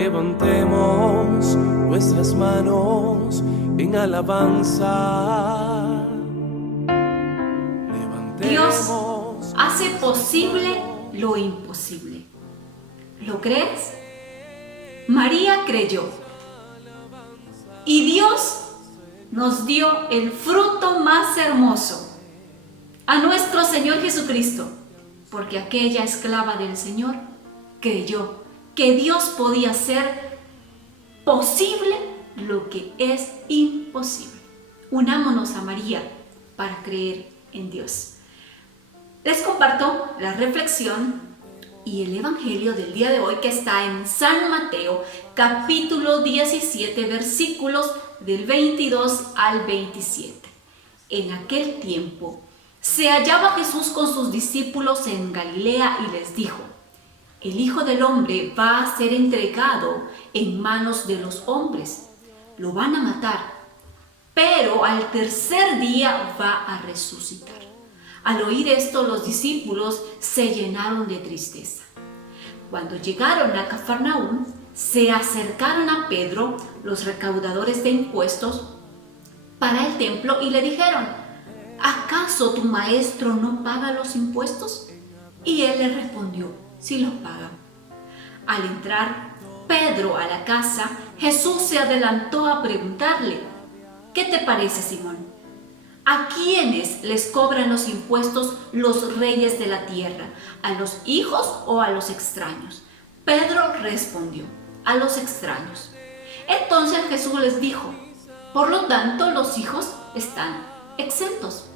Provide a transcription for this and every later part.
Levantemos nuestras manos en alabanza. Dios hace posible lo imposible. ¿Lo crees? María creyó. Y Dios nos dio el fruto más hermoso, a nuestro Señor Jesucristo, porque aquella esclava del Señor creyó que Dios podía hacer posible lo que es imposible. Unámonos a María para creer en Dios. Les comparto la reflexión y el evangelio del día de hoy, que está en San Mateo, capítulo 17, versículos del 22 al 27. En aquel tiempo se hallaba Jesús con sus discípulos en Galilea y les dijo: el Hijo del Hombre va a ser entregado en manos de los hombres. Lo van a matar, pero al tercer día va a resucitar. Al oír esto, los discípulos se llenaron de tristeza. Cuando llegaron a Cafarnaúm, se acercaron a Pedro, los recaudadores de impuestos, para el templo y le dijeron: ¿acaso tu maestro no paga los impuestos? Y él les respondió: sí los paga. Al entrar Pedro a la casa, Jesús se adelantó a preguntarle: ¿qué te parece, Simón? ¿A quiénes les cobran los impuestos los reyes de la tierra? ¿A los hijos o a los extraños? Pedro respondió: a los extraños. Entonces Jesús les dijo: por lo tanto, los hijos están exentos.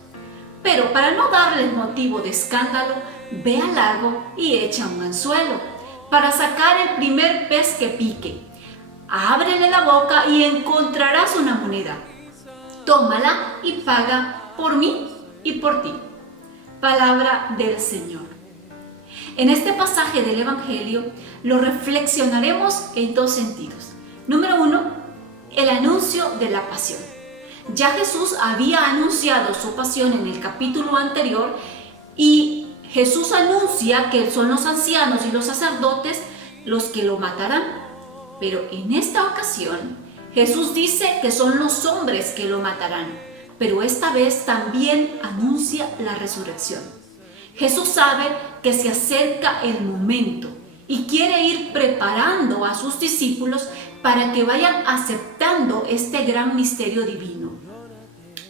Pero para no darles motivo de escándalo, ve al lago y echa un anzuelo para sacar el primer pez que pique. Ábrele la boca y encontrarás una moneda. Tómala y paga por mí y por ti. Palabra del Señor. En este pasaje del Evangelio lo reflexionaremos en dos sentidos. Número 1, el anuncio de la pasión. Ya Jesús había anunciado su pasión en el capítulo anterior y Jesús anuncia que son los ancianos y los sacerdotes los que lo matarán. Pero en esta ocasión Jesús dice que son los hombres que lo matarán, pero esta vez también anuncia la resurrección. Jesús sabe que se acerca el momento y quiere ir preparando a sus discípulos para que vayan aceptando este gran misterio divino.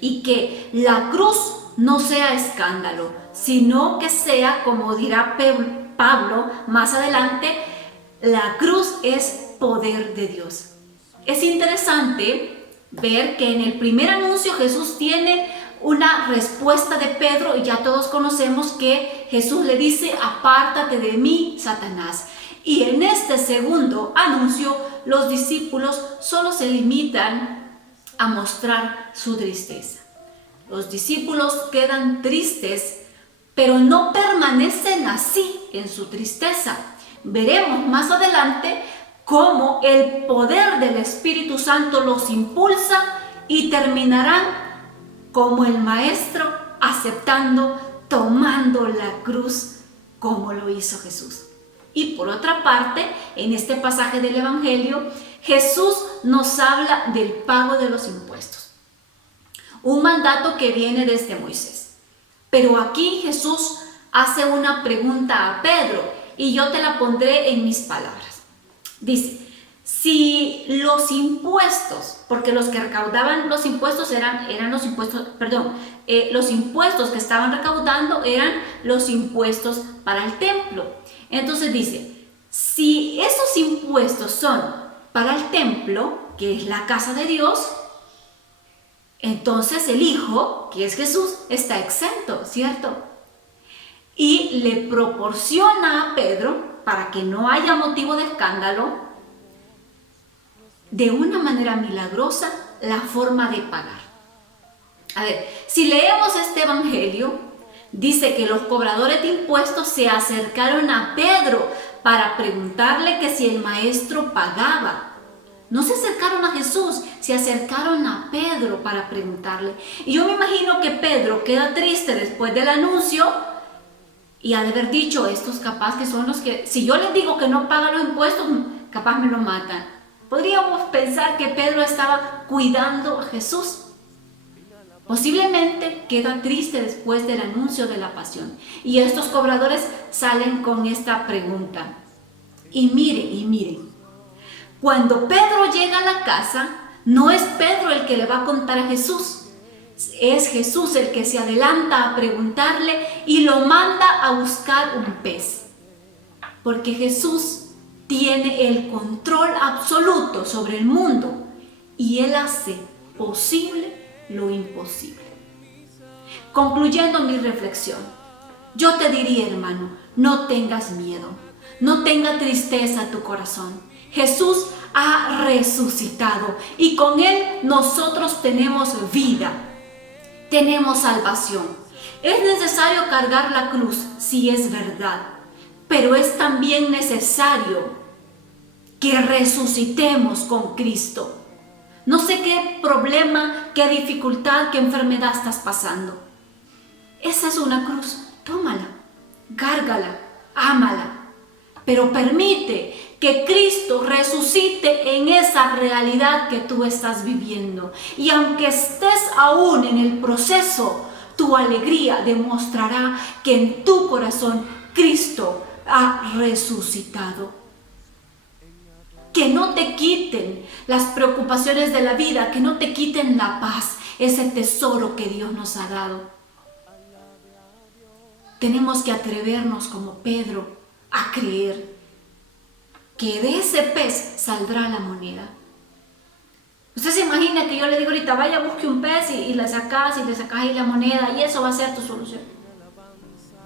Y que la cruz no sea escándalo, sino que sea, como dirá Pablo más adelante, la cruz es poder de Dios. Es interesante ver que en el primer anuncio Jesús tiene una respuesta de Pedro, y ya todos conocemos que Jesús le dice: apártate de mí, Satanás. Y en este segundo anuncio, los discípulos solo se limitan a mostrar su tristeza. Los discípulos quedan tristes, pero no permanecen así en su tristeza. Veremos más adelante cómo el poder del Espíritu Santo los impulsa y terminarán como el Maestro, aceptando, tomando la cruz como lo hizo Jesús. Y por otra parte, en este pasaje del Evangelio, Jesús nos habla del pago de los impuestos, un mandato que viene desde Moisés. Pero aquí Jesús hace una pregunta a Pedro y yo te la pondré en mis palabras. Dice: si los impuestos, porque los que recaudaban los impuestos los impuestos que estaban recaudando eran los impuestos para el templo. Entonces dice: si esos impuestos son para el templo, que es la casa de Dios, entonces el Hijo, que es Jesús, está exento, ¿cierto? Y le proporciona a Pedro, para que no haya motivo de escándalo, de una manera milagrosa, la forma de pagar. A ver, si leemos este evangelio, dice que los cobradores de impuestos se acercaron a Pedro para preguntarle que si el maestro pagaba. No se acercaron a Jesús, se acercaron a Pedro para preguntarle. Y yo me imagino que Pedro queda triste después del anuncio y ha de haber dicho: estos capaz que son los que, si yo les digo que no pagan los impuestos, capaz me lo matan. Podríamos pensar que Pedro estaba cuidando a Jesús. Posiblemente queda triste después del anuncio de la pasión. Y estos cobradores salen con esta pregunta. Y miren, cuando Pedro llega a la casa, no es Pedro el que le va a contar a Jesús. Es Jesús el que se adelanta a preguntarle y lo manda a buscar un pez. Porque Jesús tiene el control absoluto sobre el mundo y Él hace posible lo imposible. Concluyendo mi reflexión, yo te diría, hermano, no tengas miedo, no tenga tristeza tu corazón. Jesús ha resucitado y con Él nosotros tenemos vida, tenemos salvación. Es necesario cargar la cruz, sí es verdad, pero es también necesario que resucitemos con Cristo. No sé qué problema, qué dificultad, qué enfermedad estás pasando. Esa es una cruz, tómala, cárgala, ámala, pero permite que Cristo resucite en esa realidad que tú estás viviendo. Y aunque estés aún en el proceso, tu alegría demostrará que en tu corazón Cristo ha resucitado. Que no te quiten las preocupaciones de la vida, que no te quiten la paz, ese tesoro que Dios nos ha dado. Tenemos que atrevernos como Pedro a creer que de ese pez saldrá la moneda. Usted se imagina que yo le digo ahorita, vaya, busque un pez y le sacas ahí la moneda y eso va a ser tu solución.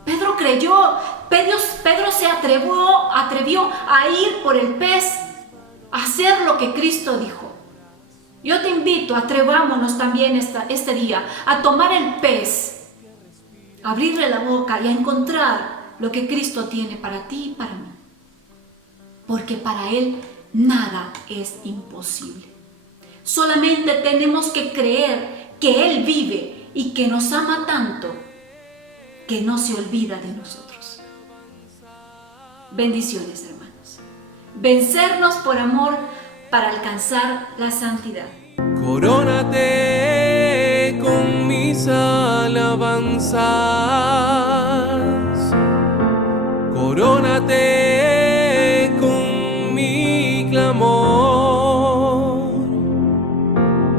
Pedro creyó, Pedro se atrevió a ir por el pez, a hacer lo que Cristo dijo. Yo te invito, atrevámonos también este día a tomar el pez, a abrirle la boca y a encontrar lo que Cristo tiene para ti y para mí. Porque para Él nada es imposible. Solamente tenemos que creer que Él vive y que nos ama tanto que no se olvida de nosotros. Bendiciones, hermanos. Vencernos por amor para alcanzar la santidad. Corónate con mis alabanzas. Corónate